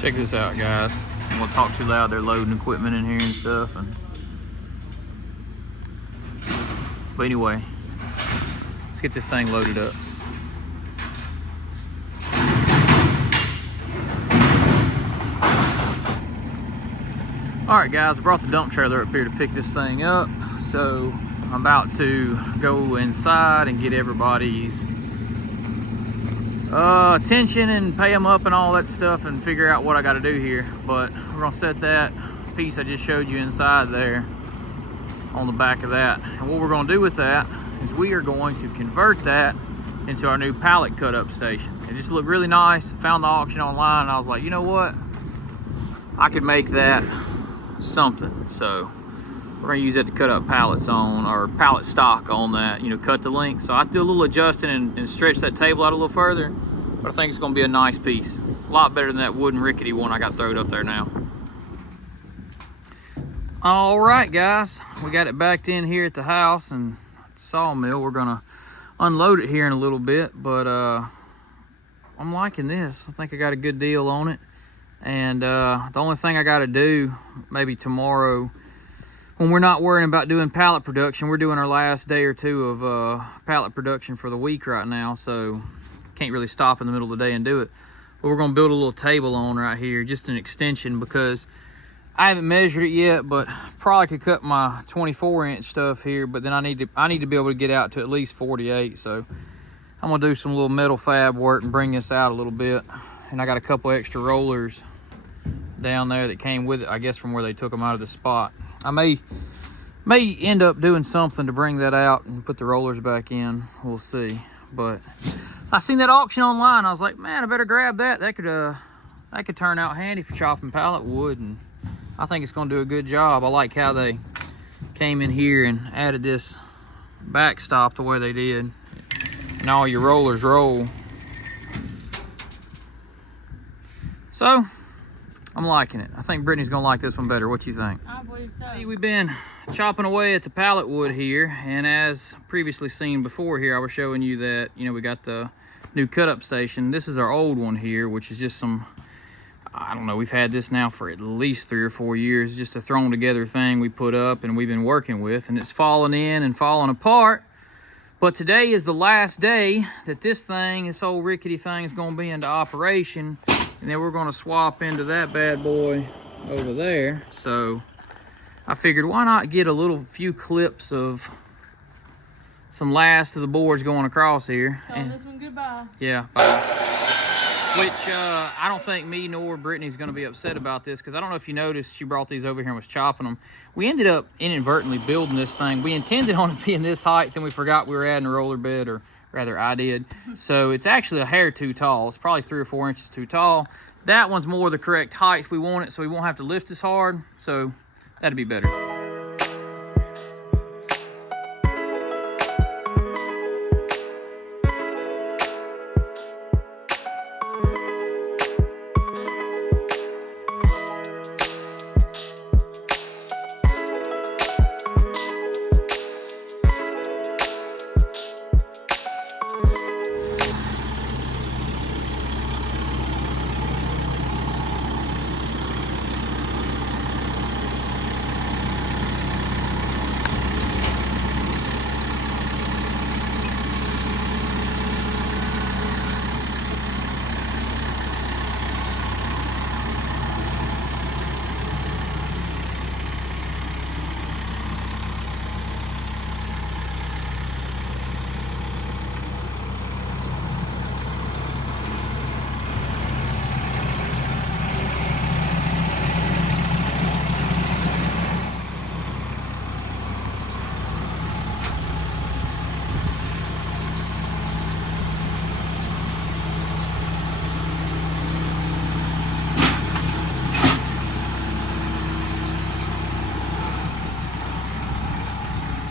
Check this out, guys. I'm gonna talk too loud. They're loading equipment in here and stuff. But anyway, let's get this thing loaded up. All right, guys, I brought the dump trailer up here to pick this thing up. So I'm about to go inside and get everybody's attention and pay them up and all that stuff and figure out what I got to do here. But we're gonna set that piece I just showed you inside there on the back of that. And what we're gonna do with that is we are going to convert that into our new pallet cut up station. It just looked really nice. Found the auction online and I was like, you know what? I could make that something. So we're gonna use that to cut up pallets on, or pallet stock on that, you know, cut the length. So I do a little adjusting and stretch that table out a little further, but I think it's gonna be a nice piece. A lot better than that wooden rickety one I got thrown up there now. All right, guys, we got it backed in here at the house and at the sawmill. We're gonna unload it here in a little bit, but I'm liking this. I think I got a good deal on it. And the only thing I gotta do maybe tomorrow, when we're not worrying about doing pallet production, we're doing our last day or two of pallet production for the week right now, so can't really stop in the middle of the day and do it. But we're gonna build a little table on right here, just an extension, because I haven't measured it yet, but probably could cut my 24-inch stuff here, but then I need to be able to get out to at least 48, so I'm gonna do some little metal fab work and bring this out a little bit. And I got a couple extra rollers down there that came with it, I guess from where they took them out of the spot. I may end up doing something to bring that out and put the rollers back in. We'll see. But I seen that auction online. I was like, man, I better grab that. That could turn out handy for chopping pallet wood, and I think it's gonna do a good job. I like how they came in here and added this backstop the way they did, and all your rollers roll. So I'm liking it. I think Brittany's gonna like this one better. What you think? I believe so. Hey, we've been chopping away at the pallet wood here, and as previously seen before here, I was showing you that, you know, we got the new cut up station. This is our old one here, which is just some, I don't know, we've had this now for at least 3 or 4 years. Just a thrown together thing we put up and we've been working with, and it's falling in and falling apart. But today is the last day that this whole rickety thing is gonna be into operation. And then we're gonna swap into that bad boy over there. So I figured, why not get a few clips of some last of the boards going across here. Tell this one goodbye. Yeah, bye. Which I don't think me nor Brittany's gonna be upset about this, because I don't know if you noticed, she brought these over here and was chopping them. We ended up inadvertently building this thing. We intended on it being this height, then we forgot we were adding a roller bed, or rather I did. So it's actually a hair too tall. It's probably 3 or 4 inches too tall. That one's more the correct height we want it, so we won't have to lift as hard. So that'd be better.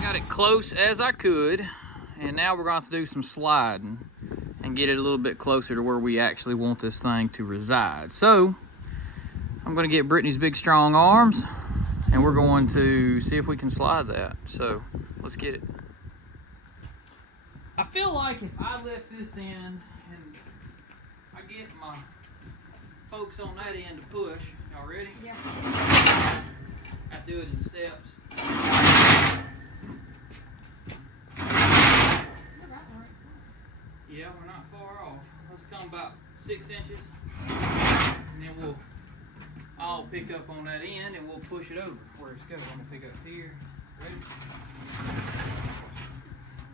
Got it close as I could, and now we're going to do some sliding and get it a little bit closer to where we actually want this thing to reside. So I'm going to get Brittany's big strong arms, and we're going to see if we can slide that. So let's get it. I feel like if I lift this in and I get my folks on that end to push. Y'all ready? Yeah. I do it in steps. Yeah, we're not far off. Let's come about 6 inches. And then I'll pick up on that end and we'll push it over where it's going. I'm gonna pick up here. Ready?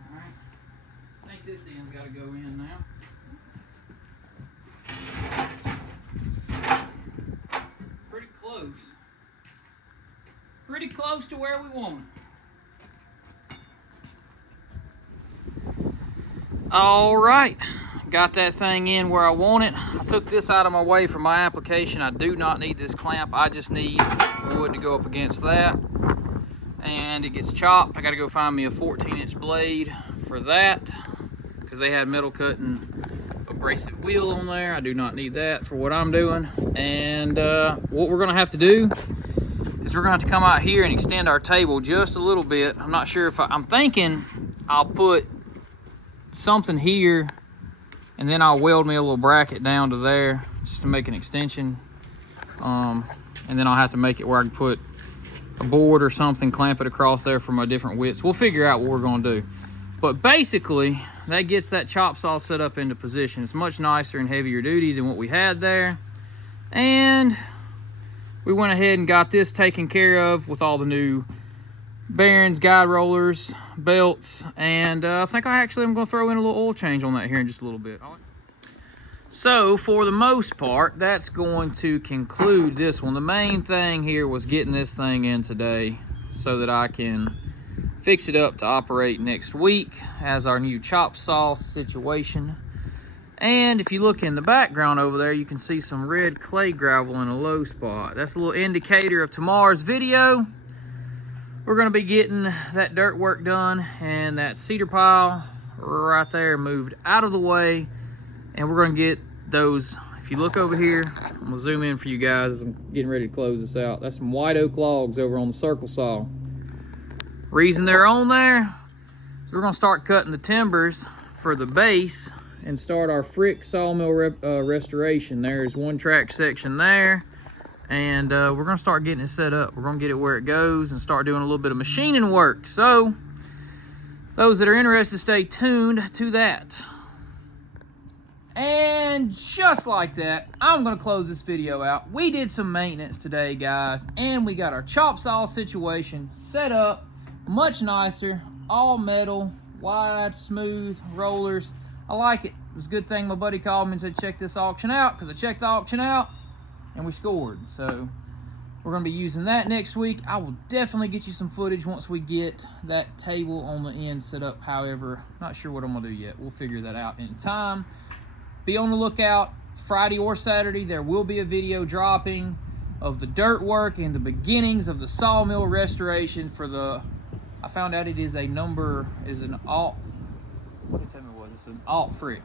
Alright. I think this end's gotta go in now. Pretty close. Pretty close to where we want it. All right, got that thing in where I want it. I took this out of my way for my application. I do not need this clamp. I just need wood to go up against that. And it gets chopped. I gotta go find me a 14-inch blade for that because they had metal cutting abrasive wheel on there. I do not need that for what I'm doing. And what we're gonna have to do is we're gonna have to come out here and extend our table just a little bit. I'm not sure if I'm thinking I'll put something here and then I'll weld me a little bracket down to there just to make an extension, and then I'll have to make it where I can put a board or something, clamp it across there for my different widths. We'll figure out what we're going to do, but basically that gets that chop saw set up into position. It's much nicer and heavier duty than what we had there, and we went ahead and got this taken care of with all the new bearings, guide rollers, belts, and I think I'm going to throw in a little oil change on that here in just a little bit. So for the most part, that's going to conclude this one. The main thing here was getting this thing in today so that I can fix it up to operate next week as our new chop saw situation. And if you look in the background over there, you can see some red clay gravel in a low spot. That's a little indicator of tomorrow's video. We're going to be getting that dirt work done and that cedar pile right there moved out of the way. And we're going to get those, if you look over here, I'm going to zoom in for you guys as I'm getting ready to close this out. That's some white oak logs over on the circle saw. Reason they're on there is we're going to start cutting the timbers for the base and start our Frick sawmill restoration. There's one track section there. And we're gonna start getting it set up. We're gonna get it where it goes and start doing a little bit of machining work. So those that are interested, stay tuned to that. And just like that, I'm gonna close this video out. We did some maintenance today, guys, and we got our chop saw situation set up much nicer, all metal, wide, smooth rollers. I like it. It was a good thing my buddy called me and said check this auction out, because I checked the auction out and we scored. So we're going to be using that next week. I will definitely get you some footage once we get that table on the end set up. However, not sure what I'm going to do yet. We'll figure that out in time. Be on the lookout Friday or Saturday. There will be a video dropping of the dirt work and the beginnings of the sawmill restoration for the, I found out it is an alt, what did it tell me it was? It's an alt Frick.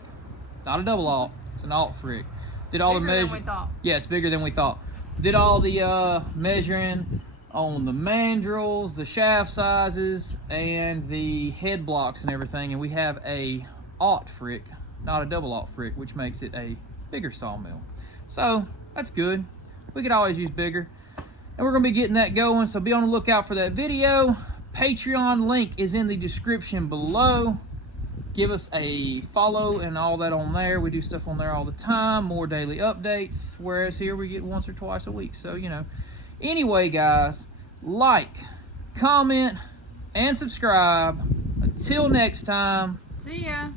Not a double alt, it's an alt Frick. Did all the measuring. Yeah, it's bigger than we thought. Did all the measuring on the mandrels, the shaft sizes, and the head blocks and everything. And we have a alt Frick, not a double alt Frick, which makes it a bigger sawmill. So that's good. We could always use bigger. And we're gonna be getting that going, so be on the lookout for that video. Patreon link is in the description below. Give us a follow and all that on there. We do stuff on there all the time, more daily updates, whereas here we get once or twice a week. So, you know. Anyway, guys, like, comment, and subscribe. Until next time. See ya.